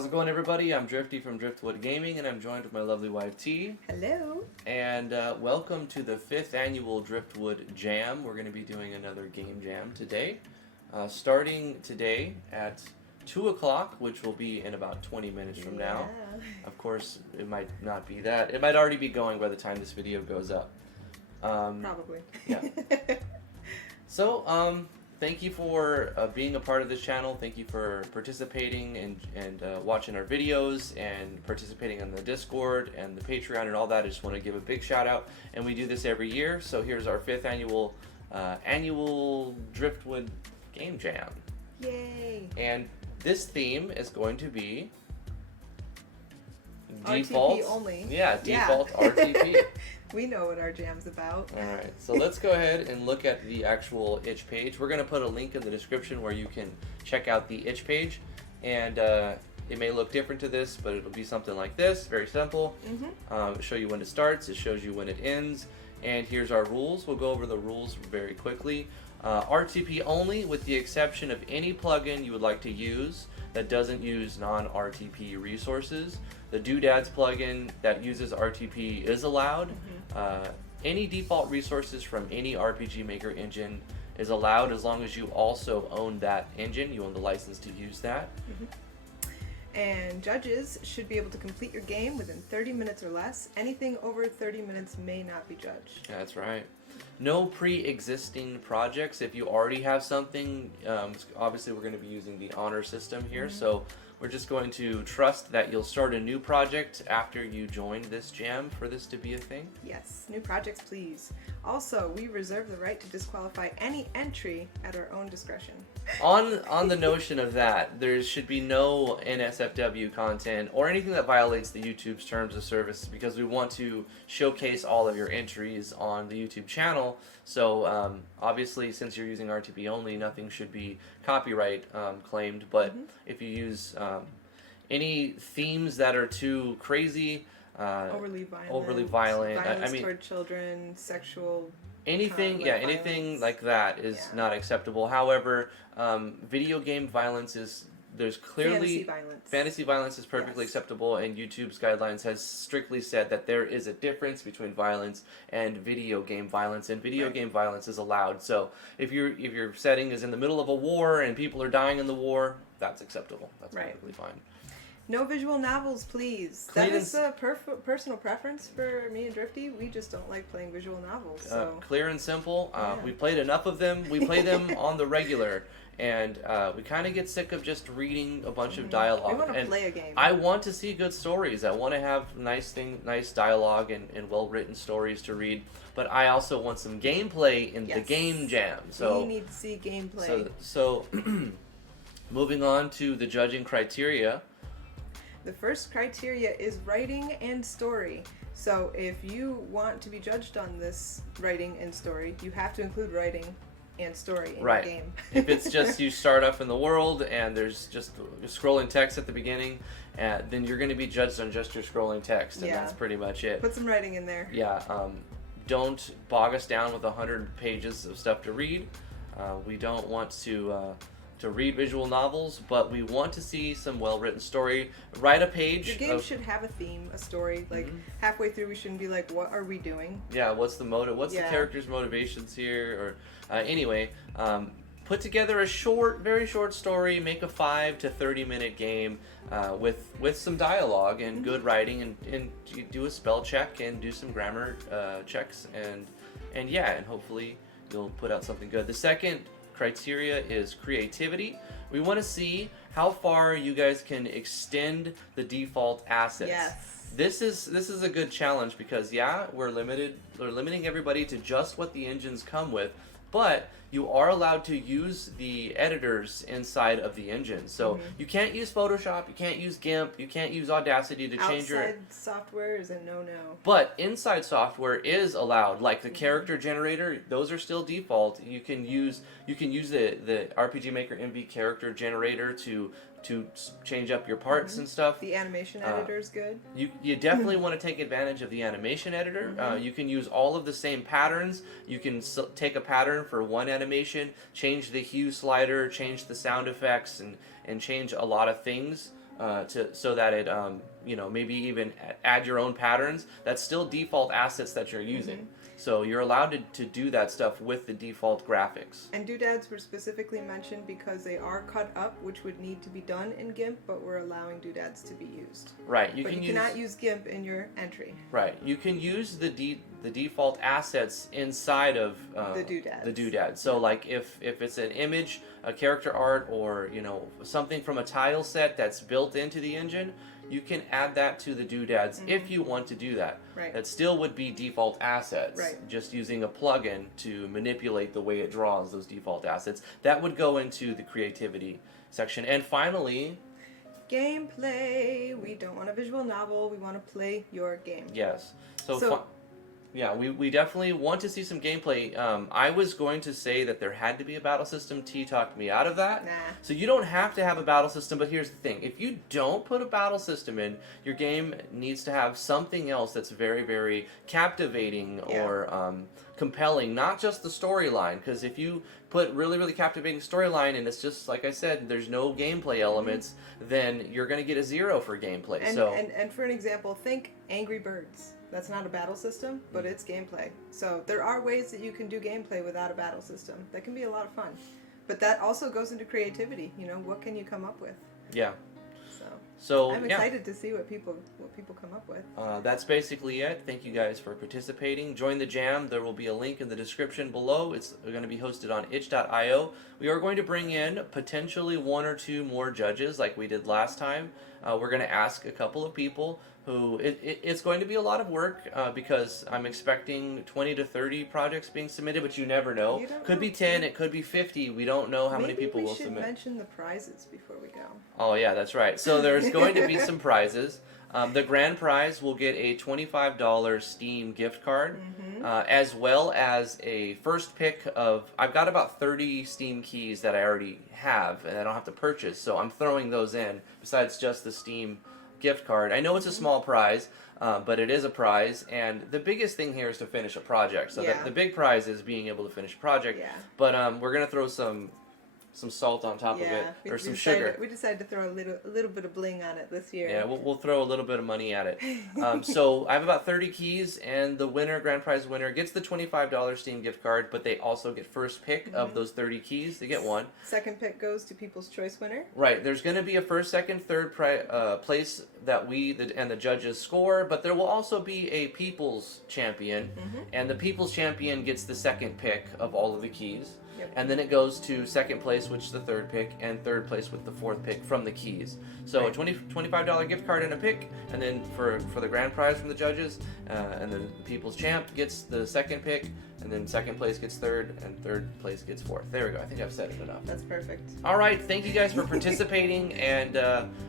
How's it going, everybody? I'm Drifty from Driftwood Gaming, and I'm joined with my lovely wife, T. Hello. And welcome to the 5th annual Driftwood Jam. We're going to be doing another game jam today, starting today at 2 o'clock, which will be in about 20 minutes from now. Of course, it might not be that. It might already be going by the time this video goes up. Probably. Yeah. So, thank you for being a part of this channel. Thank you for participating and watching our videos and participating on the Discord and the Patreon and all that. I just want to give a big shout out. And we do this every year. So here's our 5th annual Driftwood Game Jam. Yay. And this theme is going to be RTP only. Yeah, default RTP. We know what our jam's about. Alright, so let's go ahead and look at the actual itch page. We're going to put a link in the description where you can check out the itch page. And it may look different to this, but it'll be something like this. Very simple. It'll show you when it starts. It shows you when it ends. And here's our rules. We'll go over the rules very quickly. RTP only, with the exception of any plugin you would like to use that doesn't use non-RTP resources. The Doodads plugin that uses RTP is allowed. Any default resources from any RPG Maker engine is allowed as long as you also own that engine. You own the license to use that. And judges should be able to complete your game within 30 minutes or less. Anything over 30 minutes may not be judged. That's right. No pre-existing projects. If you already have something, obviously we're going to be using the honor system here, so we're just going to trust that you'll start a new project after you joined this jam for this to be a thing. Yes, new projects please. Also, we reserve the right to disqualify any entry at our own discretion. On the notion of that, there should be no NSFW content or anything that violates the YouTube's terms of service, because we want to showcase all of your entries on the YouTube channel. So obviously, since you're using RTP only, nothing should be copyright claimed. But if you use any themes that are too crazy, overly violent, violence I mean, toward children, sexual. Anything, anything violence. Like that is not acceptable. However, video game violence is, there's clearly fantasy violence is perfectly acceptable, and YouTube's guidelines has strictly said that there is a difference between violence and video game violence, and video game violence is allowed. So if your setting is in the middle of a war and people are dying in the war, that's acceptable. That's perfectly fine. No visual novels, please. That is a personal preference for me and Drifty. We just don't like playing visual novels. So. Clear and simple. We played enough of them. We play them on the regular, and we kind of get sick of just reading a bunch of dialogue. We want to play a game. I want to see good stories. I want to have nice dialogue and well-written stories to read. But I also want some gameplay in the game jam. So we need to see gameplay. So moving on to the judging criteria. The first criteria is writing and story. So if you want to be judged on this writing and story, you have to include writing and story in your game. If it's just you start up in the world and there's just scrolling text at the beginning, then you're going to be judged on just your scrolling text, and that's pretty much it. Put some writing in there. Yeah. Don't bog us down with 100 pages of stuff to read. We don't want to read visual novels, but we want to see some well-written story. Write a page. Your game should have a theme, a story. Like halfway through, we shouldn't be like, "What are we doing?" Yeah, what's the motive? What's the character's motivations here? Or anyway, put together a very short story. Make a 5 to 30-minute game with some dialogue and good writing, and you do a spell check and do some grammar checks, and hopefully you'll put out something good. The second criteria is creativity. We want to see how far you guys can extend the default assets. Yes. This is a good challenge because we're limiting everybody to just what the engines come with, but you are allowed to use the editors inside of the engine. So you can't use Photoshop, you can't use GIMP, you can't use Audacity to change your... Outside software is a no-no. But inside software is allowed, like the character generator, those are still default. You can use the RPG Maker MV character generator to change up your parts and stuff. The animation editor is good. You definitely want to take advantage of the animation editor. You can use all of the same patterns. You can take a pattern for one animation, change the hue slider, change the sound effects, and change a lot of things so that it maybe even add your own patterns. That's still default assets that you're using. So you're allowed to do that stuff with the default graphics. And doodads were specifically mentioned because they are cut up, which would need to be done in GIMP, but we're allowing doodads to be used. Right. You cannot use GIMP in your entry. Right. You can use the default assets inside of the doodads. The doodad. So like if it's an image, a character art, or something from a tile set that's built into the engine, you can add that to the doodads if you want to do that. Right. That still would be default assets. Right. Just using a plugin to manipulate the way it draws those default assets. That would go into the creativity section. And finally, gameplay. We don't want a visual novel. We want to play your game. Yes. Yeah, we definitely want to see some gameplay. I was going to say that there had to be a battle system. T talked me out of that. Nah. So you don't have to have a battle system, but here's the thing. If you don't put a battle system in, your game needs to have something else that's very, very captivating or compelling, not just the storyline. Because if you put really, really captivating storyline and it's just, like I said, there's no gameplay elements, then you're going to get a 0 for gameplay. And for an example, think Angry Birds. That's not a battle system, but it's gameplay. So there are ways that you can do gameplay without a battle system. That can be a lot of fun. But that also goes into creativity. What can you come up with? Yeah. So I'm excited to see what people come up with. That's basically it. Thank you guys for participating. Join the jam. There will be a link in the description below. It's going to be hosted on itch.io. We are going to bring in potentially 1 or 2 more judges like we did last time. We're going to ask a couple of people who it's going to be a lot of work because I'm expecting 20 to 30 projects being submitted, but you never know. Could be 10, it could be 50. We don't know how many people will submit. Maybe we should mention the prizes before we go. Oh yeah, that's right. So there's going to be some prizes. The grand prize will get a $25 Steam gift card, as well as a first pick of, I've got about 30 Steam keys that I already have and I don't have to purchase, so I'm throwing those in besides just the Steam gift card. I know it's a small prize, but it is a prize, and the biggest thing here is to finish a project. So the big prize is being able to finish a project, but we're going to throw some salt on top of it, or some sugar. We decided to throw a little bit of bling on it this year. Yeah, we'll throw a little bit of money at it. So I have about 30 keys, and the grand prize winner gets the $25 Steam gift card, but they also get first pick of those 30 keys. They get one. Second pick goes to People's Choice winner. Right. There's going to be a first, second, third place that and the judges score, but there will also be a People's Champion, and the People's Champion gets the second pick of all of the keys. And then it goes to second place, which is the third pick, and third place with the fourth pick from the keys. So a $25 gift card and a pick, and then for the grand prize from the judges, and then the People's Champ gets the second pick, and then second place gets third, and third place gets fourth. There we go. I think I've said it enough. That's perfect. All right. Thank you guys for participating and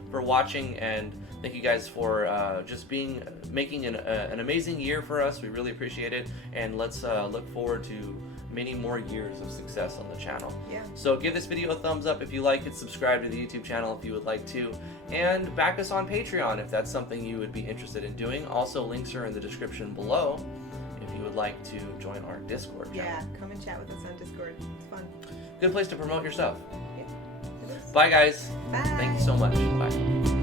for watching, and thank you guys for just making an amazing year for us. We really appreciate it, and let's look forward to many more years of success on the channel. Yeah. So give this video a thumbs up if you like it, subscribe to the YouTube channel if you would like to, and back us on Patreon if that's something you would be interested in doing. Also, links are in the description below if you would like to join our Discord channel. Yeah, come and chat with us on Discord. It's fun. Good place to promote yourself. Yeah, it is. Bye guys. Bye. Thank you so much. Bye.